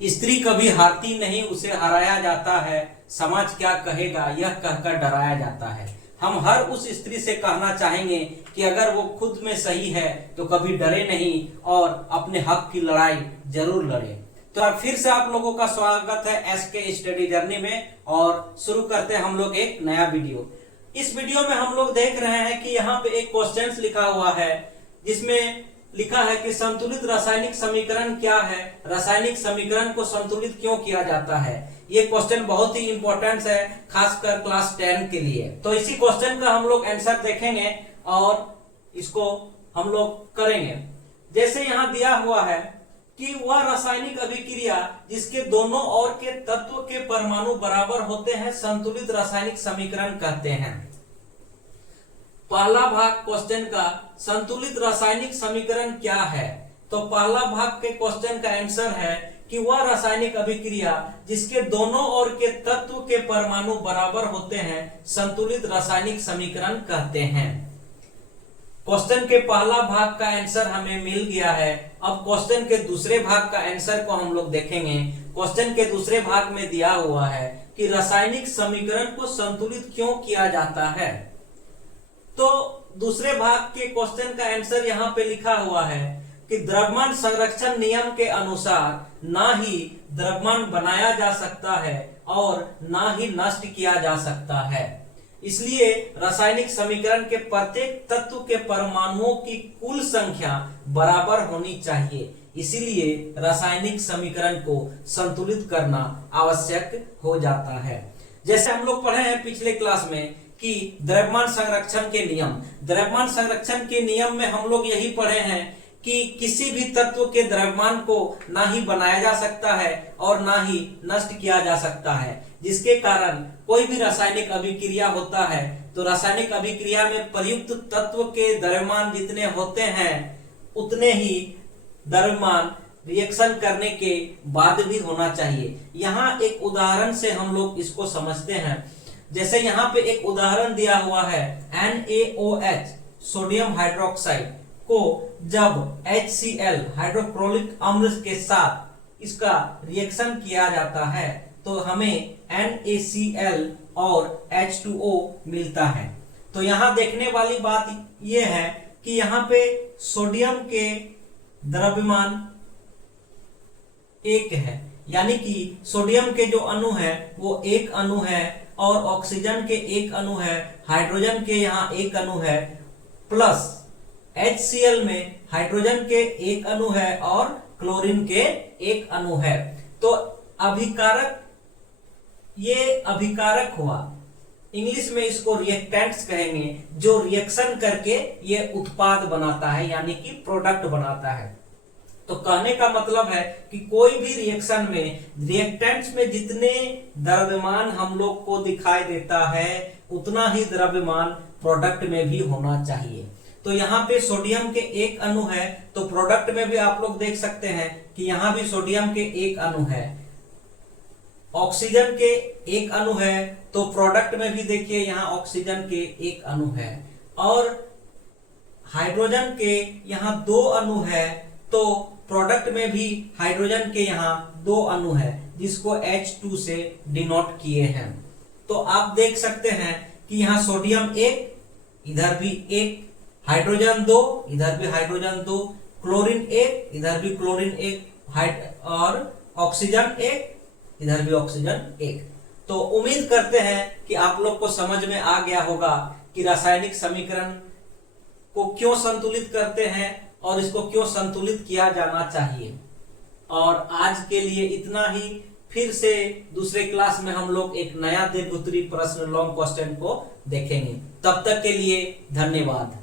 स्त्री कभी हारती नहीं, उसे हराया जाता है, समाज क्या कहेगा यह कहकर डराया जाता है। हम हर उस स्त्री से कहना चाहेंगे कि अगर वो खुद में सही है तो कभी डरे नहीं और अपने हक की लड़ाई जरूर लड़े। तो फिर से आप लोगों का स्वागत है एसके स्टडी जर्नी में, और शुरू करते हैं हम लोग एक नया वीडियो। इस वीडियो में हम लोग देख रहे हैं कि यहाँ पे एक क्वेश्चन लिखा हुआ है जिसमें लिखा है कि संतुलित रासायनिक समीकरण क्या है, रासायनिक समीकरण को संतुलित क्यों किया जाता है। ये क्वेश्चन बहुत ही इंपॉर्टेंट है, खासकर क्लास 10 के लिए। तो इसी क्वेश्चन का हम लोग आंसर देखेंगे और इसको हम लोग करेंगे। जैसे यहाँ दिया हुआ है कि वह रासायनिक अभिक्रिया जिसके दोनों ओर के तत्व के परमाणु बराबर होते हैं संतुलित रासायनिक समीकरण कहते हैं। पहला भाग क्वेश्चन का संतुलित रासायनिक समीकरण क्या है, तो पहला भाग के क्वेश्चन का आंसर है कि वह रासायनिक अभिक्रिया जिसके दोनों ओर के तत्व के परमाणु बराबर होते हैं संतुलित रासायनिक समीकरण कहते हैं। क्वेश्चन के पहला भाग का आंसर हमें मिल गया है। अब क्वेश्चन के दूसरे भाग का आंसर को हम लोग देखेंगे। क्वेश्चन के दूसरे भाग में दिया हुआ है कि रासायनिक समीकरण को संतुलित क्यों किया जाता है। तो दूसरे भाग के क्वेश्चन का आंसर यहाँ पे लिखा हुआ है कि द्रव्यमान संरक्षण नियम के अनुसार ना ही द्रव्यमान बनाया जा सकता है और ना ही नष्ट किया जा सकता है, इसलिए रासायनिक समीकरण के प्रत्येक तत्व के परमाणुओं की कुल संख्या बराबर होनी चाहिए। इसीलिए रासायनिक समीकरण को संतुलित करना आवश्यक हो जाता है। जैसे हम लोग पढ़े हैं पिछले क्लास में कि द्रव्यमान संरक्षण के नियम, द्रव्यमान संरक्षण के नियम में हम लोग यही पढ़े हैं कि किसी भी तत्व के द्रव्यमान को ना ही बनाया जा सकता है और ना ही नष्ट किया जा सकता है, जिसके कारण कोई भी रासायनिक अभिक्रिया होता है तो रासायनिक अभिक्रिया में प्रयुक्त तत्व के द्रव्यमान जितने होते हैं उतने ही द्रव्यमान रिएक्शन करने के बाद भी होना चाहिए। यहाँ एक उदाहरण से हम लोग इसको समझते हैं। जैसे यहाँ पे एक उदाहरण दिया हुआ है NaOH सोडियम हाइड्रोक्साइड को जब HCl हाइड्रोक्लोरिक अम्ल के साथ इसका रिएक्शन किया जाता है तो हमें NaCl और H2O मिलता है। तो यहाँ देखने वाली बात यह है कि यहाँ पे सोडियम के द्रव्यमान 1 है, यानी कि सोडियम के जो अणु है वो 1 अणु है और ऑक्सीजन के 1 अणु है, हाइड्रोजन के यहाँ 1 अणु है, प्लस HCl में हाइड्रोजन के 1 अणु है और क्लोरीन के 1 अणु है। तो अभिकारक, ये अभिकारक हुआ, इंग्लिश में इसको रिएक्टेंट्स कहेंगे, जो रिएक्शन करके ये उत्पाद बनाता है यानी कि प्रोडक्ट बनाता है। तो कहने का मतलब है कि कोई भी रिएक्शन में रिएक्टेंट्स में जितने द्रव्यमान हम लोग को दिखाई देता है उतना ही द्रव्यमान प्रोडक्ट में भी होना चाहिए। तो यहाँ पे सोडियम के 1 अणु है तो प्रोडक्ट में भी आप लोग देख सकते हैं कि यहाँ भी सोडियम के 1 अणु है, ऑक्सीजन के 1 अणु है तो प्रोडक्ट में भी देखिए यहाँ ऑक्सीजन के 1 अणु है, और हाइड्रोजन के यहाँ 2 अणु है तो प्रोडक्ट में भी हाइड्रोजन के यहाँ 2 अणु है जिसको H2 से डिनोट किए हैं। तो आप देख सकते हैं कि यहाँ सोडियम 1, इधर भी 1, हाइड्रोजन 2, इधर भी हाइड्रोजन 2, क्लोरीन 1, इधर भी क्लोरीन 1, और ऑक्सीजन 1, इधर भी ऑक्सीजन 1। तो उम्मीद करते हैं कि आप लोग को समझ में आ गया होगा कि रासायनिक समीकरण को क्यों संतुलित करते हैं और इसको क्यों संतुलित किया जाना चाहिए। और आज के लिए इतना ही। फिर से दूसरे क्लास में हम लोग एक नया दीर्घ उत्तरीय प्रश्न लॉन्ग क्वेश्चन को देखेंगे। तब तक के लिए धन्यवाद।